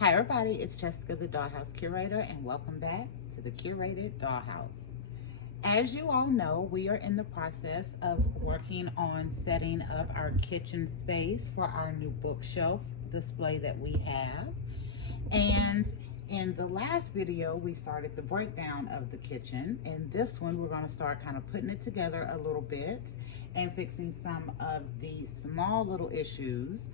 Hi everybody, it's Jessica the Dollhouse Curator and welcome back to the Curated Dollhouse. As you all know, we are in the process of working on setting up our kitchen space for our new bookshelf display that we have. And in the last video, we started the breakdown of the kitchen. In this one, we're going to start kind of putting it together a little bit and fixing some of the small little issues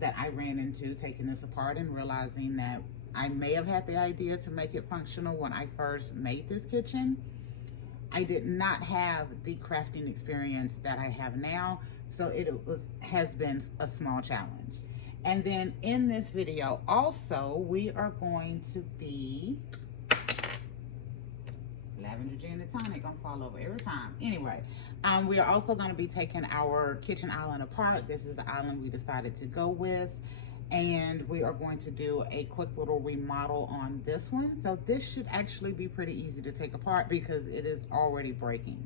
that I ran into taking this apart and realizing that I may have had the idea to make it functional when I first made this kitchen. I did not have the crafting experience that I have now, so has been a small challenge. And then in this video also, we are going to be lavender gin and tonic, gonna fall over every time. Anyway, we are also going to be taking our kitchen island apart. This is the island we decided to go with, and we are going to do a quick little remodel on this one. So this should actually be pretty easy to take apart because it is already breaking.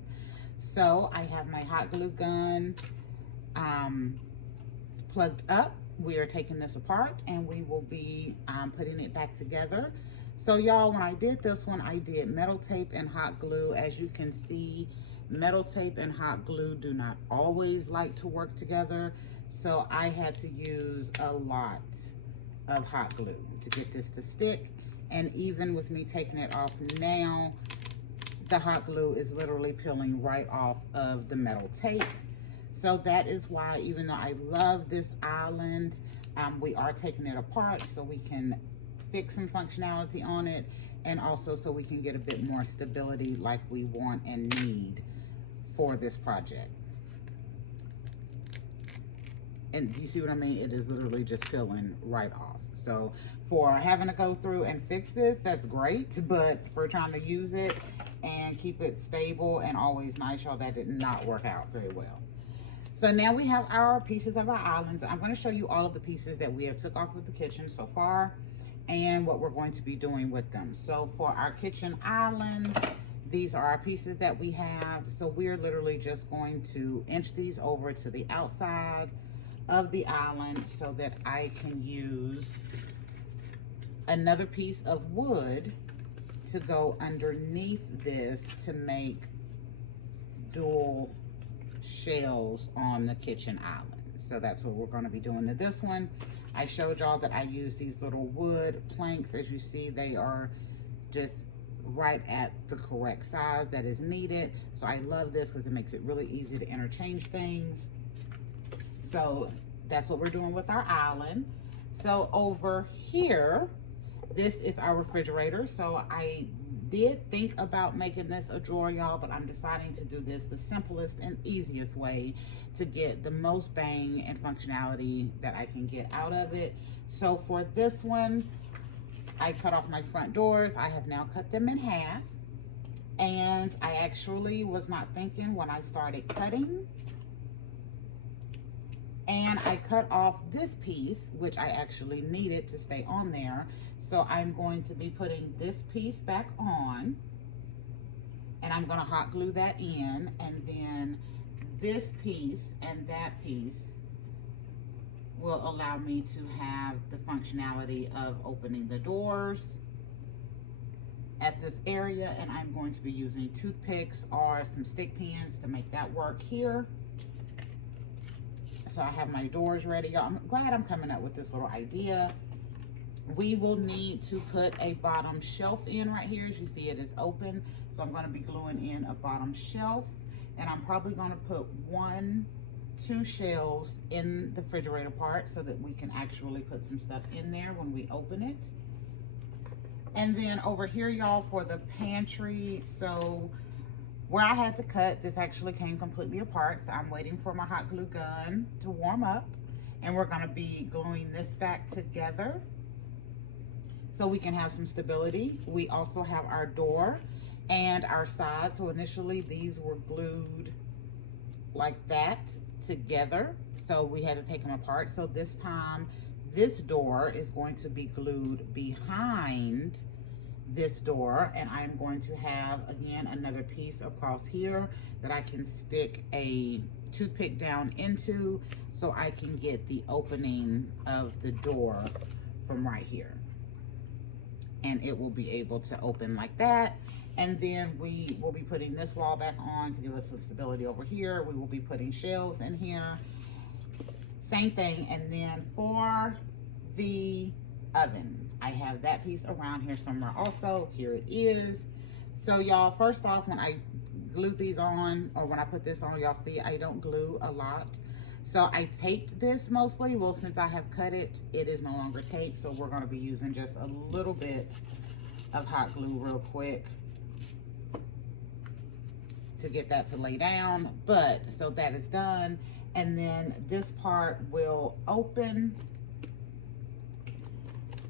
So I have my hot glue gun plugged up. We are taking this apart and we will be putting it back together. So y'all, when I did this one, I did metal tape and hot glue. As you can see, metal tape and hot glue do not always like to work together. So I had to use a lot of hot glue to get this to stick. And even with me taking it off now, the hot glue is literally peeling right off of the metal tape. So that is why, even though I love this island, we are taking it apart so we can fix some functionality on it, and also so we can get a bit more stability like we want and need for this project. And do you see what I mean? It is literally just peeling right off. So for having to go through and fix this, that's great, but for trying to use it and keep it stable and always nice, y'all, that did not work out very well. So now we have our pieces of our islands. I'm going to show you all of the pieces that we have took off of the kitchen so far and what we're going to be doing with them. So for our kitchen island, these are our pieces that we have. So we're literally just going to inch these over to the outside of the island so that I can use another piece of wood to go underneath this to make dual shelves on the kitchen island. So that's what we're going to be doing to this one. I showed y'all that I use these little wood planks. As you see, they are just right at the correct size that is needed. So I love this because it makes it really easy to interchange things. So that's what we're doing with our island. So over here, this is our refrigerator. So I did think about making this a drawer, y'all, but I'm deciding to do this the simplest and easiest way to get the most bang and functionality that I can get out of it. So for this one, I cut off my front doors. I have now cut them in half, and I actually was not thinking when I started cutting, and I cut off this piece, which I actually needed to stay on there. So I'm going to be putting this piece back on, and I'm going to hot glue that in, and then this piece and that piece will allow me to have the functionality of opening the doors at this area. And I'm going to be using toothpicks or some stick pins to make that work here. So I have my doors ready, y'all. I'm glad I'm coming up with this little idea. We will need to put a bottom shelf in right here. As you see, it is open. So I'm going to be gluing in a bottom shelf, and I'm probably going to put 2 shelves in the refrigerator part so that we can actually put some stuff in there when we open it. And then over here, y'all, for the pantry, so where I had to cut, this actually came completely apart. So I'm waiting for my hot glue gun to warm up, and we're going to be gluing this back together so we can have some stability. We also have our door and our sides. So initially these were glued like that together, so we had to take them apart. So this time, this door is going to be glued behind this door, and I'm going to have, again, another piece across here that I can stick a toothpick down into so I can get the opening of the door from right here. And it will be able to open like that. And then we will be putting this wall back on to give us some stability over here. We will be putting shelves in here. Same thing. And then for the oven, I have that piece around here somewhere also. Here it is. So y'all, first off, when I glued these on, or when I put this on, y'all see I don't glue a lot. So I taped this mostly. Well, since I have cut it, it is no longer taped. So we're going to be using just a little bit of hot glue real quick to get that to lay down. But so that is done. And then this part will open.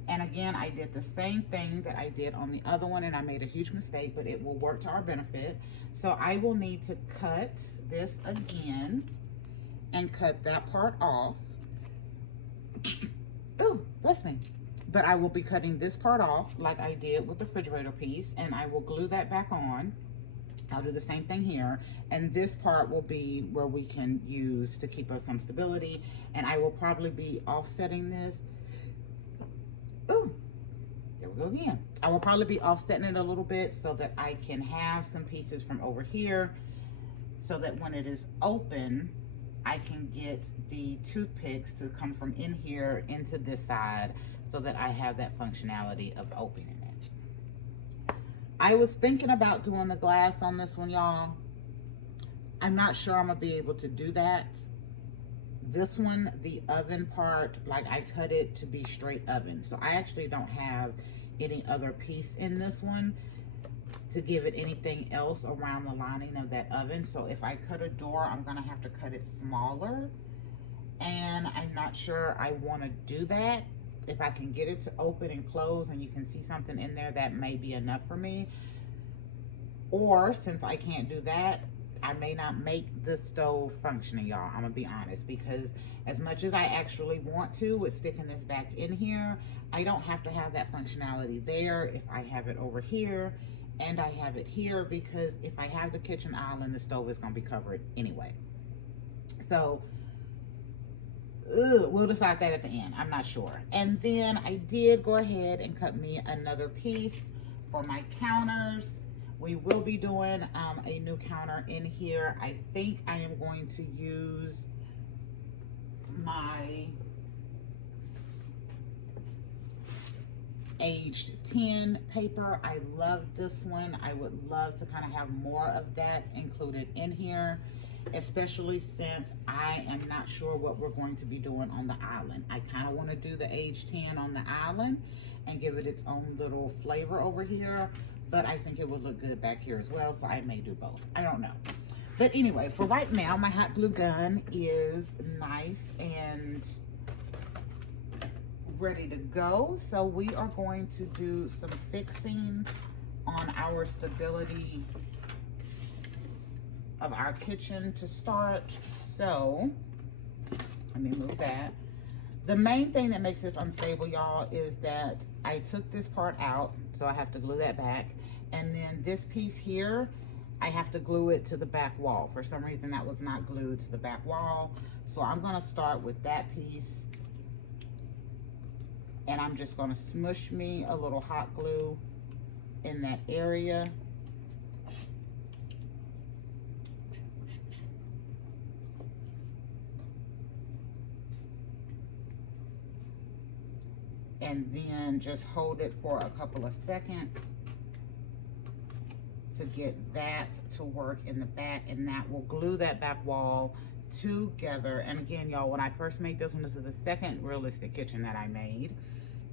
And again, I did the same thing that I did on the other one, and I made a huge mistake, but it will work to our benefit. So I will need to cut this again and cut that part off. Ooh, bless me. But I will be cutting this part off like I did with the refrigerator piece, and I will glue that back on. I'll do the same thing here, and this part will be where we can use to keep us some stability, and I will probably be offsetting this. Ooh, there we go again. I will probably be offsetting it a little bit so that I can have some pieces from over here, so that when it is open, I can get the toothpicks to come from in here into this side, so that I have that functionality of opening it. I was thinking about doing the glass on this one, y'all. I'm not sure I'm gonna be able to do that. This one, the oven part, like I cut it to be straight oven. So I actually don't have any other piece in this one to give it anything else around the lining of that oven. So if I cut a door, I'm gonna have to cut it smaller. And I'm not sure I wanna do that. If I can get it to open and close and you can see something in there, that may be enough for me. Or since I can't do that, I may not make the stove functioning, y'all. I'm gonna be honest, because as much as I actually want to with sticking this back in here, I don't have to have that functionality there if I have it over here and I have it here, because if I have the kitchen island, the stove is gonna be covered anyway. So we'll decide that at the end. I'm not sure. And then I did go ahead and cut me another piece for my counters. We will be doing a new counter in here. I think I am going to use my aged 10 paper. I love this one. I would love to kind of have more of that included in here, especially since I am not sure what we're going to be doing on the island. I kind of want to do the age 10 on the island and give it its own little flavor over here, but I think it would look good back here as well, so I may do both. I don't know. But anyway, for right now, my hot glue gun is nice and ready to go. So we are going to do some fixing on our stability of our kitchen to start. So let me move that. The main thing that makes this unstable, y'all, is that I took this part out, so I have to glue that back, and then this piece here, I have to glue it to the back wall. For some reason that was not glued to the back wall, so I'm going to start with that piece, and I'm just going to smush me a little hot glue in that area. And then just hold it for a couple of seconds to get that to work in the back, and that will glue that back wall together. And again, y'all, when I first made this one, this is the second realistic kitchen that I made,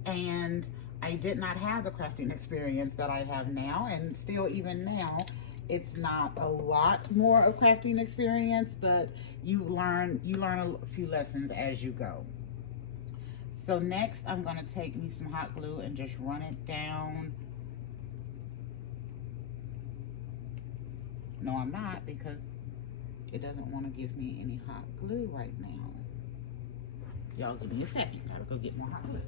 and I did not have the crafting experience that I have now, and still even now it's not a lot more of crafting experience, but you learn a few lessons as you go. So next, I'm going to take me some hot glue and just run it down. No, I'm not, because it doesn't want to give me any hot glue right now. Y'all give me a second. Gotta go get more hot glue.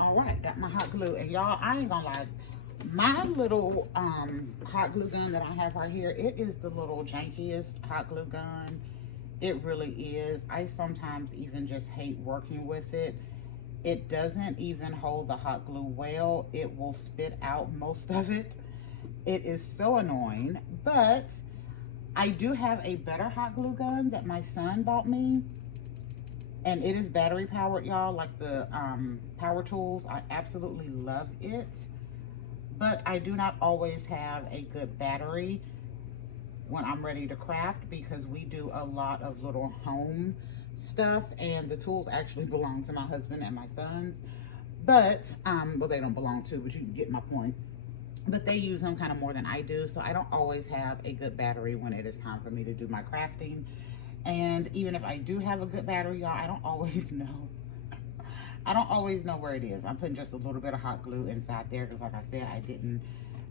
All right, got my hot glue. And y'all, I ain't gonna lie, my little hot glue gun that I have right here, it is the little jankiest hot glue gun. It really is. I sometimes even just hate working with it. It doesn't even hold the hot glue well. It will spit out most of it. It is so annoying, but I do have a better hot glue gun that my son bought me, and it is battery powered, y'all, like the power tools. I absolutely love it, but I do not always have a good battery when I'm ready to craft, because we do a lot of little home stuff, and the tools actually belong to my husband and my sons, but well, they don't belong to, but you get my point. But they use them kind of more than I do, so I don't always have a good battery when it is time for me to do my crafting. And even if I do have a good battery, y'all, I don't always know. I don't always know where it is. I'm putting just a little bit of hot glue inside there because, like I said, I didn't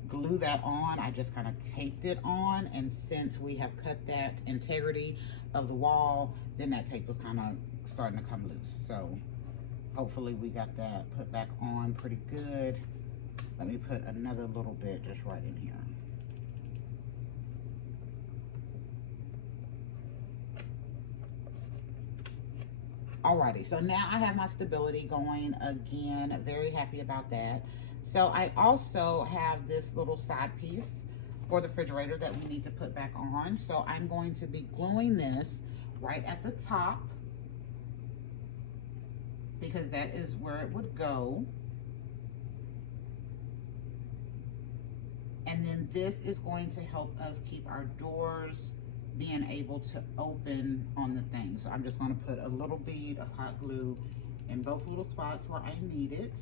glue that on. I just kind of taped it on, and since we have cut that integrity of the wall, then that tape was kind of starting to come loose. So hopefully we got that put back on pretty good. Let me put another little bit just right in here. Alrighty, so now I have my stability going again. Very happy about that. So I also have this little side piece for the refrigerator that we need to put back on. So I'm going to be gluing this right at the top, because that is where it would go. And then this is going to help us keep our doors being able to open on the thing. So I'm just going to put a little bead of hot glue in both little spots where I need it.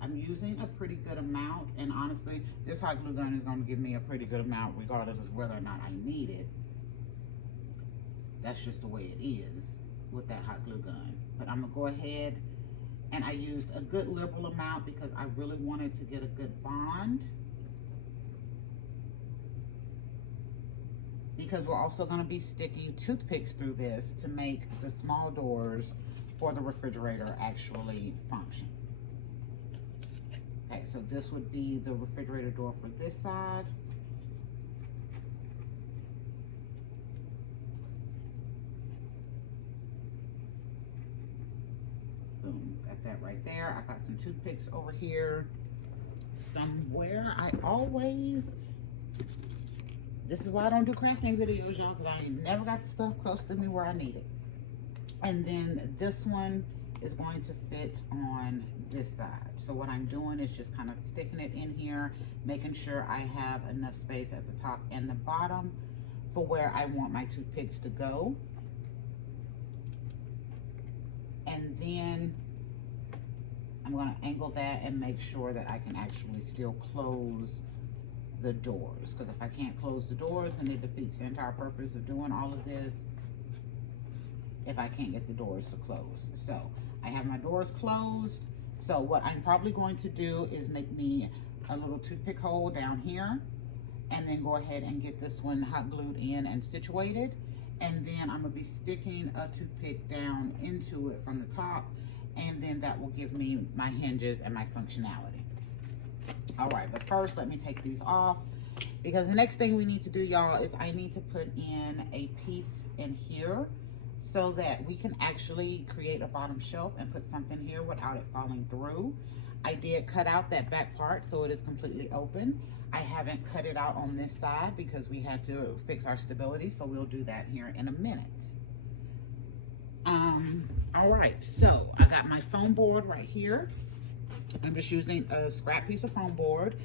I'm using a pretty good amount, and honestly, this hot glue gun is going to give me a pretty good amount regardless of whether or not I need it. That's just the way it is with that hot glue gun. But I'm going to go ahead, and I used a good liberal amount because I really wanted to get a good bond. Because we're also going to be sticking toothpicks through this to make the small doors for the refrigerator actually function. Okay, so this would be the refrigerator door for this side. Boom, got that right there. I got some toothpicks over here somewhere. This is why I don't do crafting videos, y'all, because I never got the stuff close to me where I need it. And then this one is going to fit on this side. So what I'm doing is just kind of sticking it in here, making sure I have enough space at the top and the bottom for where I want my toothpicks to go. And then I'm going to angle that and make sure that I can actually still close the doors, because if I can't close the doors, then it defeats the entire purpose of doing all of this if I can't get the doors to close. So I have my doors closed. So what I'm probably going to do is make me a little toothpick hole down here, and then go ahead and get this one hot glued in and situated, and then I'm gonna be sticking a toothpick down into it from the top, and then that will give me my hinges and my functionality. All right, but first let me take these off, because the next thing we need to do, y'all, is I need to put in a piece in here so that we can actually create a bottom shelf and put something here without it falling through. I did cut out that back part so it is completely open. I haven't cut it out on this side because we had to fix our stability, so we'll do that here in a minute. All right, so I got my foam board right here. I'm just using a scrap piece of foam board,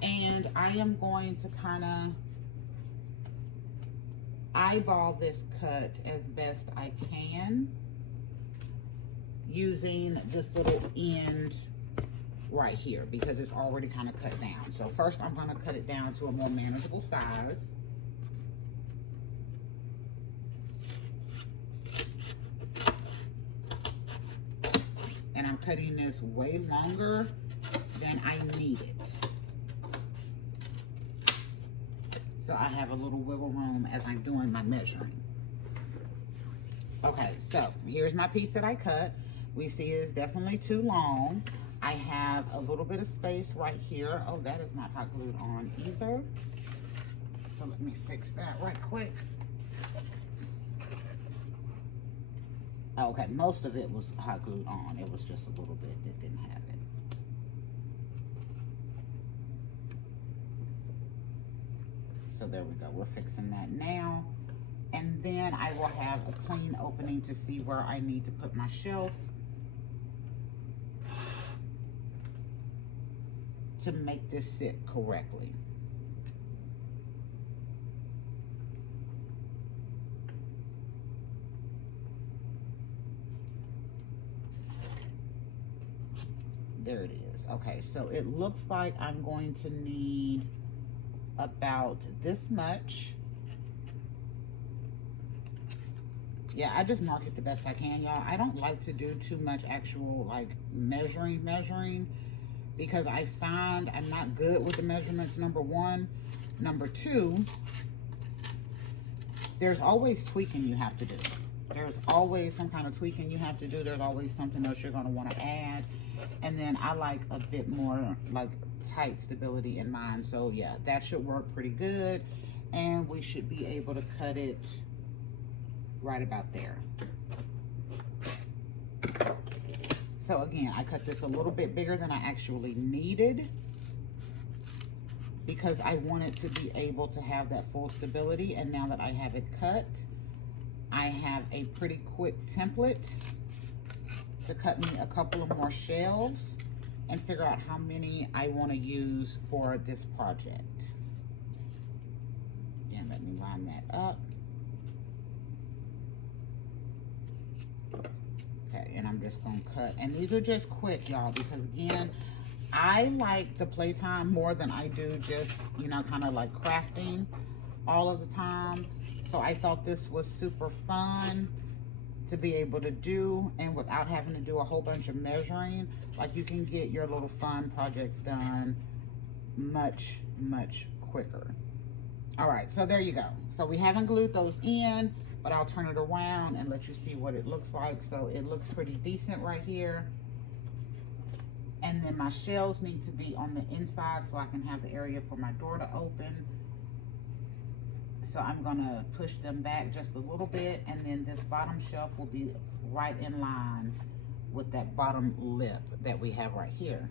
and I am going to kind of eyeball this cut as best I can using this little end right here, because it's already kind of cut down. So first I'm going to cut it down to a more manageable size. And I'm cutting this way longer than I need it, so I have a little wiggle room as I'm doing my measuring. Okay, so here's my piece that I cut. We see it's definitely too long. I have a little bit of space right here. Oh, that is not hot glued on either. So let me fix that right quick. Okay, most of it was hot glued on. It was just a little bit that didn't have it. So there we go. We're fixing that now. And then I will have a clean opening to see where I need to put my shelf to make this sit correctly. There it is. Okay, so it looks like I'm going to need about this much. Yeah, I just mark it the best I can, y'all. I don't like to do too much actual like measuring because I find I'm not good with the measurements, number one. Number two, there's always tweaking you have to do. There's always some kind of tweaking you have to do. There's always something else you're going to want to add. And then I like a bit more like tight stability in mine. So yeah, that should work pretty good. And we should be able to cut it right about there. So again, I cut this a little bit bigger than I actually needed because I wanted to be able to have that full stability. And now that I have it cut, I have a pretty quick template to cut me a couple of more shelves and figure out how many I want to use for this project. And let me line that up. Okay, and I'm just gonna cut, and these are just quick, y'all, because again, I like the playtime more than I do just, you know, kind of like crafting all of the time. So I thought this was super fun to be able to do, and without having to do a whole bunch of measuring, like you can get your little fun projects done much quicker. All right, so there you go. So we haven't glued those in, but I'll turn it around and let you see what it looks like. So it looks pretty decent right here. And then my shelves need to be on the inside so I can have the area for my door to open. So I'm gonna push them back just a little bit, and then this bottom shelf will be right in line with that bottom lip that we have right here.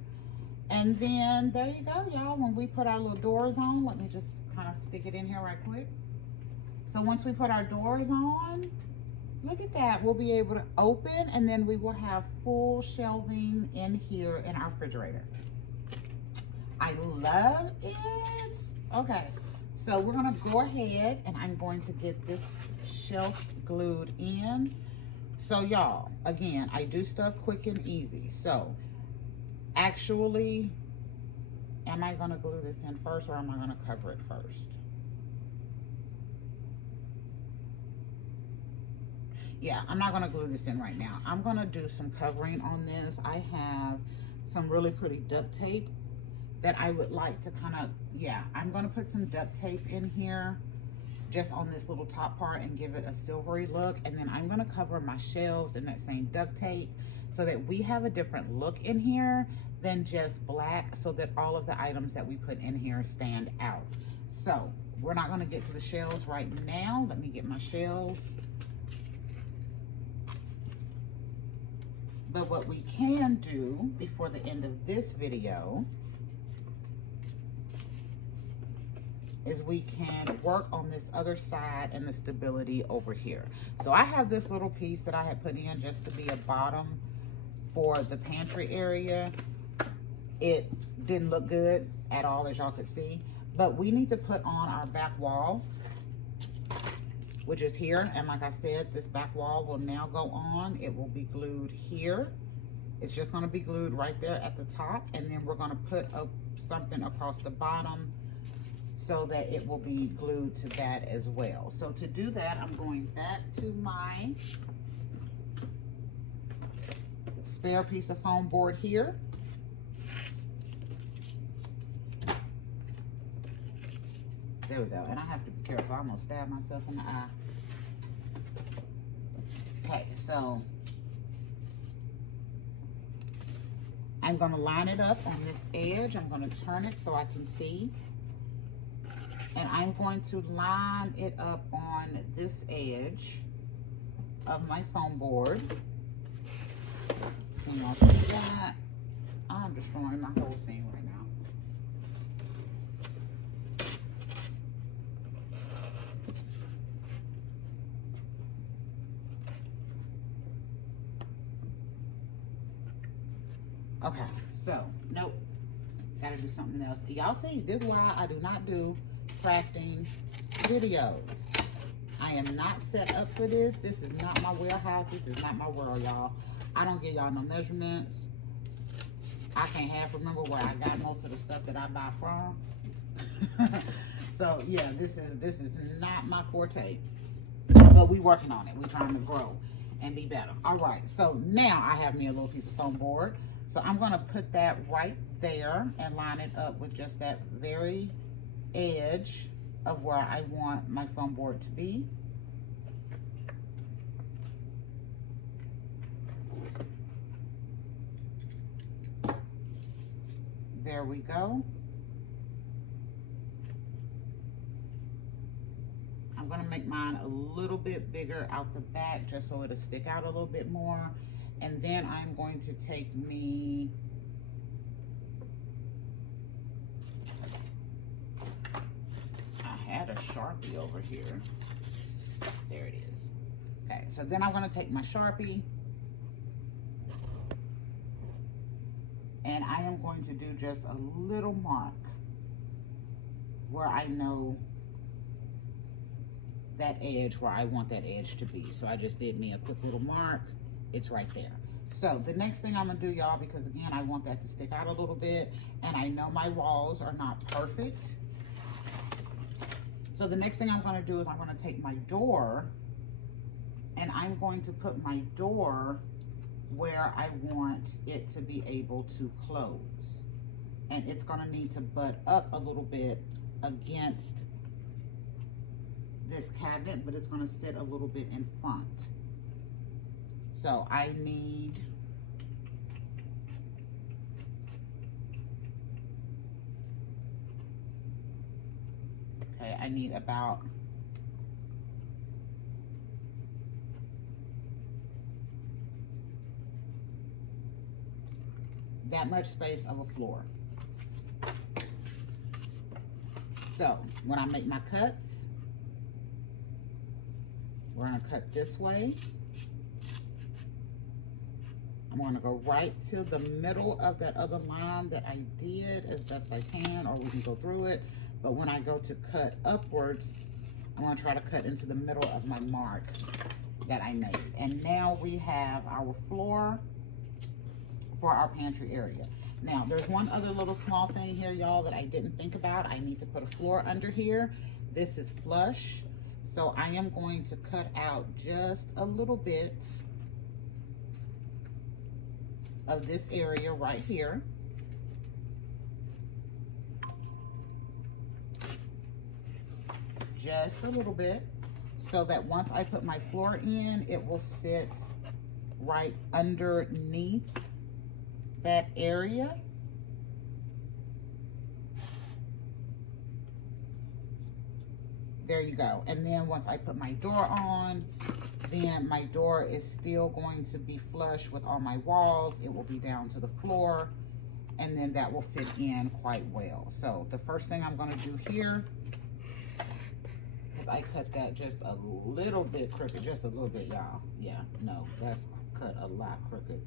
And then there you go, y'all. When we put our little doors on, let me just kind of stick it in here right quick. So once we put our doors on, look at that. We'll be able to open, and then we will have full shelving in here in our refrigerator. I love it. Okay, so we're gonna go ahead and I'm going to get this shelf glued in. So y'all, again, I do stuff quick and easy. So actually, am I gonna glue this in first, or am I gonna cover it first? Yeah, I'm not gonna glue this in right now. I'm gonna do some covering on this. I have some really pretty duct tape that I would like to kind of, yeah, I'm gonna put some duct tape in here just on this little top part and give it a silvery look. And then I'm gonna cover my shelves in that same duct tape so that we have a different look in here than just black, so that all of the items that we put in here stand out. So we're not gonna get to the shelves right now. Let me get my shelves. But what we can do before the end of this video is we can work on this other side and the stability over here. So I have this little piece that I had put in just to be a bottom for the pantry area. It didn't look good at all, as y'all could see, but we need to put on our back wall, which is here. And like I said, this back wall will now go on. It will be glued here. It's just gonna be glued right there at the top. And then we're gonna put something across the bottom so that it will be glued to that as well. So to do that, I'm going back to my spare piece of foam board here. There we go. And I have to be careful. I'm gonna stab myself in the eye. Okay, so I I'm going to line it up on this edge. I'm going to turn it so I can see. And I'm going to line it up on this edge of my foam board. Can y'all see that? I'm destroying my whole scene right now. Okay, so, nope. Gotta do something else. Y'all see, this is why I do not do crafting videos. I am not set up for this. This is not my wheelhouse. This is not my world, y'all. I don't give y'all no measurements. I can't half remember where I got most of the stuff that I buy from. So yeah, this is not my forte. But we working on it. We trying to grow and be better. All right, so now I have me a little piece of foam board. So I'm going to put that right there and line it up with just that very edge of where I want my foam board to be. There we go. I'm going to make mine a little bit bigger out the back just so it'll stick out a little bit more. And then I'm going to take me, I had a Sharpie over here. There it is. Okay, so then I'm going to take my Sharpie and I am going to do just a little mark where I know that edge, where I want that edge to be. So I just did me a quick little mark. It's right there. So the next thing I'm gonna do, y'all, because again, I want that to stick out a little bit, and I know my walls are not perfect. So the next thing I'm gonna do is I'm gonna take my door, and I'm going to put my door where I want it to be able to close. And it's gonna need to butt up a little bit against this cabinet, but it's gonna sit a little bit in front. So I need, okay, I need about that much space of a floor. So when I make my cuts, we're gonna cut this way. I'm going to go right to the middle of that other line that I did as best I can, or we can go through it. But when I go to cut upwards, I'm going to try to cut into the middle of my mark that I made. And now we have our floor for our pantry area. Now, there's one other little small thing here, y'all, that I didn't think about. I need to put a floor under here. This is flush. So I am going to cut out just a little bit of this area right here. Just a little bit, so that once I put my floor in, it will sit right underneath that area. There you go. And then once I put my door on, then my door is still going to be flush with all my walls. It will be down to the floor, and then that will fit in quite well. So the first thing I'm going to do here is I cut that just a little bit crooked, just a little bit, y'all. Yeah, no, that's cut a lot crooked.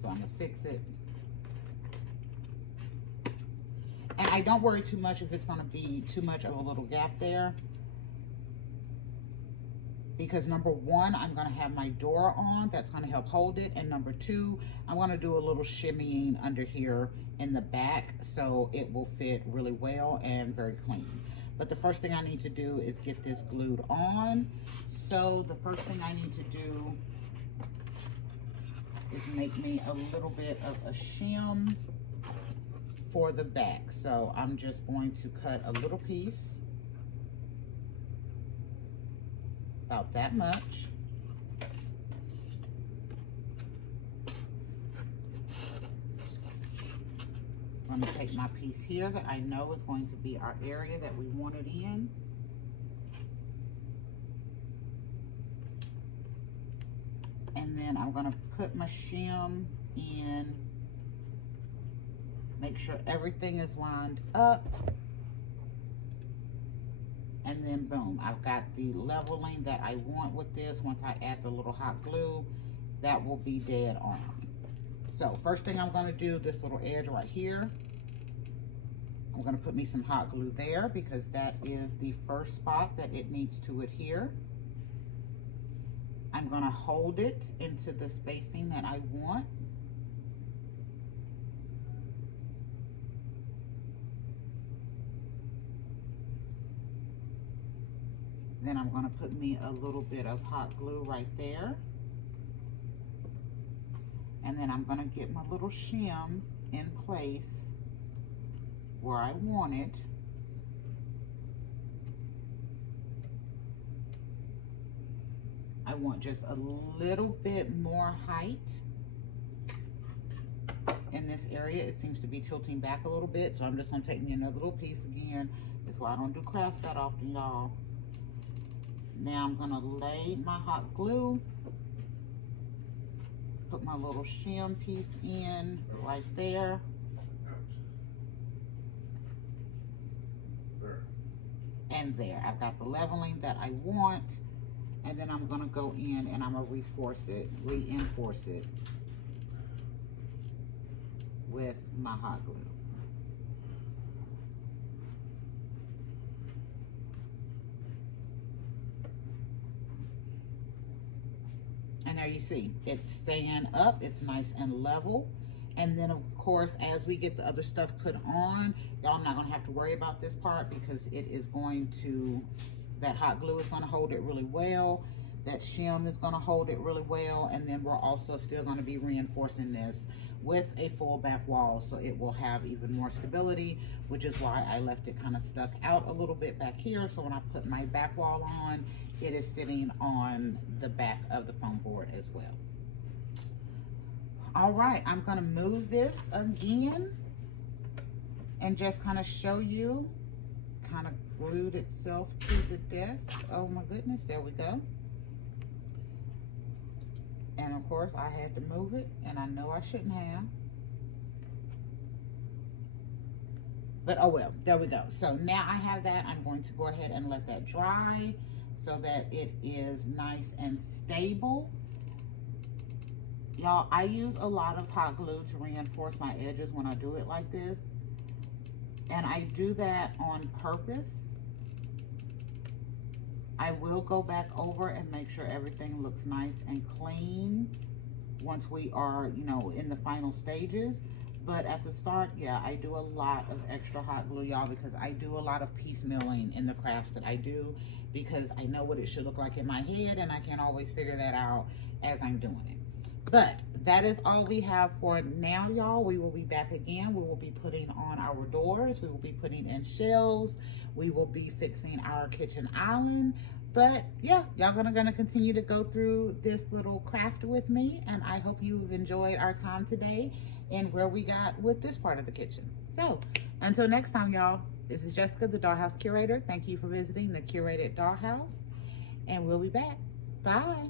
So I'm going to fix it. And I don't worry too much if it's going to be too much of a little gap there. Because number one, I'm going to have my door on. That's going to help hold it. And number two, I'm going to do a little shimmying under here in the back so it will fit really well and very clean. But the first thing I need to do is get this glued on. So the first thing I need to do is make me a little bit of a shim for the back. So I'm just going to cut a little piece, about that much. going to take my piece here that I know is going to be our area that we want it in. And then I'm going to put my shim in, make sure everything is lined up. And then boom, I've got the leveling that I want with this. Once I add the little hot glue, that will be dead on. So first thing I'm going to do, this little edge right here, I'm going to put me some hot glue there because that is the first spot that it needs to adhere. I'm going to hold it into the spacing that I want. Then I'm going to put me a little bit of hot glue right there. And then I'm going to get my little shim in place where I want it. I want just a little bit more height in this area. It seems to be tilting back a little bit, so I'm just going to take me another little piece again. That's why I don't do crafts that often, y'all. Now I'm going to lay my hot glue, put my little shim piece in right there. And there, I've got the leveling that I want. And then I'm going to go in and I'm going to reinforce it with my hot glue. And there you see, it's staying up, it's nice and level. And then of course, as we get the other stuff put on, y'all, I'm not going to have to worry about this part because it is going to, that hot glue is going to hold it really well. That shim is going to hold it really well. And then we're also still going to be reinforcing this with a full back wall, so it will have even more stability, which is why I left it kind of stuck out a little bit back here. So when I put my back wall on, it is sitting on the back of the foam board as well. All right, I'm going to move this again and just kind of show you, kind of glued itself to the desk. Oh my goodness, there we go. And of course I had to move it, and I know I shouldn't have, but oh well, there we go. So now I have that. I'm going to go ahead and let that dry so that it is nice and stable. Y'all, I use a lot of hot glue to reinforce my edges when I do it like this, and I do that on purpose. I will go back over and make sure everything looks nice and clean once we are, you know, in the final stages. But at the start, yeah, I do a lot of extra hot glue, y'all, because I do a lot of piecemealing in the crafts that I do, because I know what it should look like in my head, and I can't always figure that out as I'm doing it. But that is all we have for now, y'all. We will be back again. We will be putting on our doors. We will be putting in shelves. We will be fixing our kitchen island. But yeah, y'all gonna continue to go through this little craft with me, and I hope you've enjoyed our time today and where we got with this part of the kitchen. So until next time, y'all, this is Jessica, the Dollhouse Curator. Thank you for visiting the Curated Dollhouse, and we'll be back. Bye.